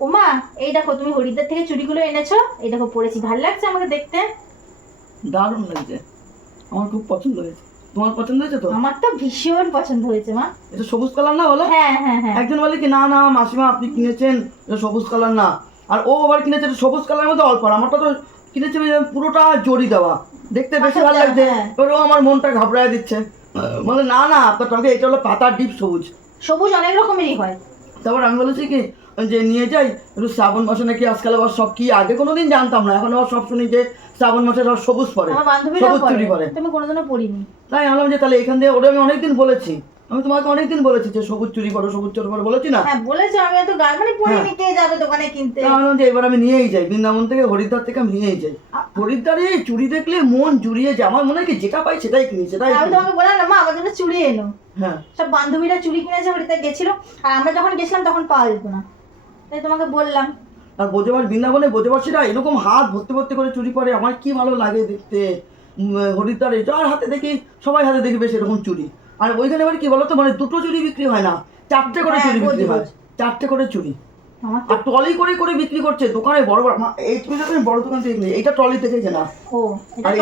ওমা এই দেখো তুমি হরিদ্বার থেকে চুড়িগুলো এনেছো? এই দেখো পরেছি ভালো লাগছে আমাকে দেখতে? দারুণ লাগছে। আমার খুব পছন্দ হয়েছে। তোমার পছন্দ হয়েছে তো? আমার তো ভীষণ পছন্দ হয়েছে মা। এটা সবুজ কালার না বলো? হ্যাঁ হ্যাঁ হ্যাঁ। একজন বলে কি না না মাসিমা আপনি কিনেছেন এটা সবুজ কালার না। আর ও আবার কিনেছে এটা সবুজ কালারের মধ্যে অল্প আর আমারটা তো কিনেছে পুরোটা জড়ি দেওয়া। দেখতে বেশি ভালো আচ্ছা, লাগছে। হ্যাঁ। এবার ও আমার মনটা ঘাবড়ায় দিচ্ছে। বলে না না আপনার তোমাকে এটা হলো পাতার ডিপ সবুজ। সবুজ অনেক রকমেরই হয়। তারপর আমি বলেছি কি যে নিয়ে যাই একটু শ্রাবণ মাসে নাকি আজকাল আবার সব কি আগে কোনোদিন জানতাম না এখন আবার সব শুনি যে শ্রাবণ মাসে সব সবুজ পরে সবুজ চুরি পরে তুমি কোনোদিনও তাই আমি যে তাহলে এখান দিয়ে ওটা আমি অনেকদিন বলেছি। আমি তোমাকে অনেকদিন বলেছি যে সবুজ চুরি করো সবুজ চুরি করো বলেছি না? হ্যাঁ বলেছ আমি এত গান মানে পরিনি কে যাবে দোকানে কিনতে। আমি যে এবার আমি নিয়েই যাই বৃন্দাবন থেকে হরিদ্বার থেকে আমি নিয়েই যাই। হরিদ্বারে চুড়ি দেখলে মন জুড়িয়ে যায় আমার মনে হয় যেটা পাই সেটাই কিনি সেটাই আমি তোমাকে বললাম না মা আমার জন্য চুড়ি এনো। হ্যাঁ। সব বান্ধবীরা চুড়ি কিনেছে হরিদ্বার গেছিল আর আমরা যখন গেছিলাম তখন পাওয়া যেত না। তাই তোমাকে বললাম। আর বোঝেবার বৃন্দাবনে বোঝেবাসীরা এরকম হাত ভর্তি ভর্তি করে চুরি করে আমার কি ভালো লাগে দেখতে। হরিদ্বারে যার হাতে দেখি সবাই হাতে দেখবে বেশ এরকম চুরি। আর ওইখানে এবার কি বলতো? মানে দুটো চুরি বিক্রি হয় না। চারটে করে হ্যাঁ, চুরি বিক্রি হয়। চারটে করে চুরি। আর করে করে বিক্রি করছে। দোকানে বড় বড় এই চুড়িটা আমি বড় দোকান থেকে কিনেছি। ট্রলি থেকে কেনা। আর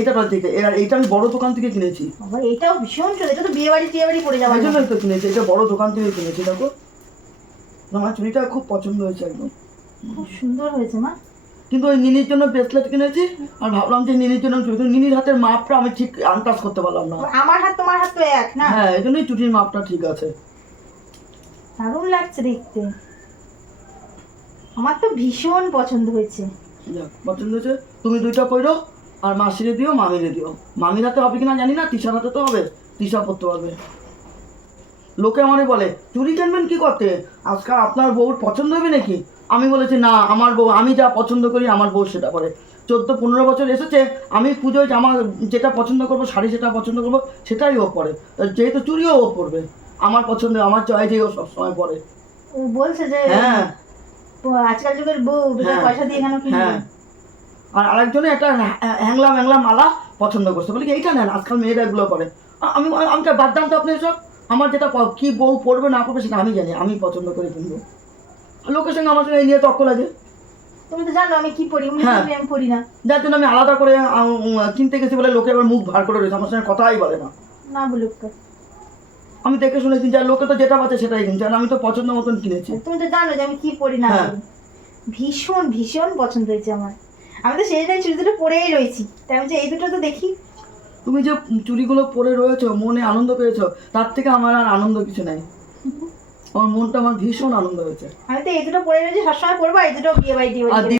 এটা টলি থেকে। আর এইটা আমি বড় দোকান থেকে কিনেছি। এটাও ভীষণ চলে এটা তো বিয়ে বাড়ি টিয়ে বাড়ি পড়ে এই জন্যই তো কিনেছি। এটা বড় দোকান থেকে কিনেছি দেখো। আমার চুড়িটা খুব পছন্দ হয়েছে একদম। খুব সুন্দর হয়েছে মা। কিন্তু ওই নিনির জন্য ব্রেসলেট কিনেছি আর ভাবলাম যে নিনির জন্য চুড়ি নিনির হাতের মাপটা আমি ঠিক আন্দাজ করতে পারলাম না। আমার হাত তোমার হাত তো এক না? হ্যাঁ এই জন্যই চুটির মাপটা ঠিক আছে। দারুণ লাগছে দেখতে। আমার তো ভীষণ পছন্দ হয়েছে। যাক পছন্দ হয়েছে। তুমি দুইটা পড়ো আর মাসিরে দিও মামিরে দিও। মামির হাতে হবে কিনা জানি না তিশার হাতে তো হবে তিশা পড়তে পারবে। লোকে আমারে বলে চুরি কিনবেন কি করতে? আজকাল আপনার বউর পছন্দ হবে নাকি? আমি বলেছি না আমার বউ আমি যা পছন্দ করি আমার বউ সেটা করে। চোদ্দ পনেরো বছর এসেছে আমি পুজোয় জামা যেটা পছন্দ করব শাড়ি যেটা পছন্দ করব সেটাই ও পরে। যেহেতু চুরিও ও পরবে আমার পছন্দ আমার চয়েসে ও সবসময় পরে। ও বলছে যে হ্যাঁ। আজকাল যুগের বউ হ্যাঁ। পয়সা দিয়ে কেন হ্যাঁ। আর আরেকজনে একটা হ্যা- হ্যাংলা ম্যাংলা মালা পছন্দ করছে। বলি কি এইটা নেন আজকাল মেয়েরা এগুলো করে। আমি আমি বাদ দাম তো আপনি সব আমার যেটা কি বউ পড়বে না পড়বে সেটা আমি জানি আমি পছন্দ করে কিনবো লোকের সঙ্গে আমার সঙ্গে নিয়ে তক্ক লাগে। তুমি তো জানো আমি কি পড়ি হ্যাঁ। আমি পড়ি না। যার জন্য আমি আলাদা করে কিনতে গেছি বলে লোকে আবার মুখ ভার করে রয়েছে আমার সঙ্গে কথাই বলে না। না বলুক তো। আমি দেখে শুনে কিনছি লোকে তো যেটা পাচ্ছে সেটাই কিনছে আর আমি তো পছন্দ মতন কিনেছি। তুমি তো জানো যে আমি কি পড়ি না হ্যাঁ। ভীষণ ভীষণ পছন্দ হয়েছে আমার। আমি তো সেই দিন চুড়ি দুটো পরেই রয়েছি তাই আমি যে এই দুটো তো দেখি। তুমি যে চুড়িগুলো পরে রয়েছো মনে আনন্দ পেয়েছ তার থেকে আমার আর আনন্দ কিছু নাই। আমার মনটা আমার ভীষণ আনন্দ হয়েছে। আমি তো এই দুটো পরে রয়েছি সবসময় পরবো এই দুটো বিয়ে বাড়ি।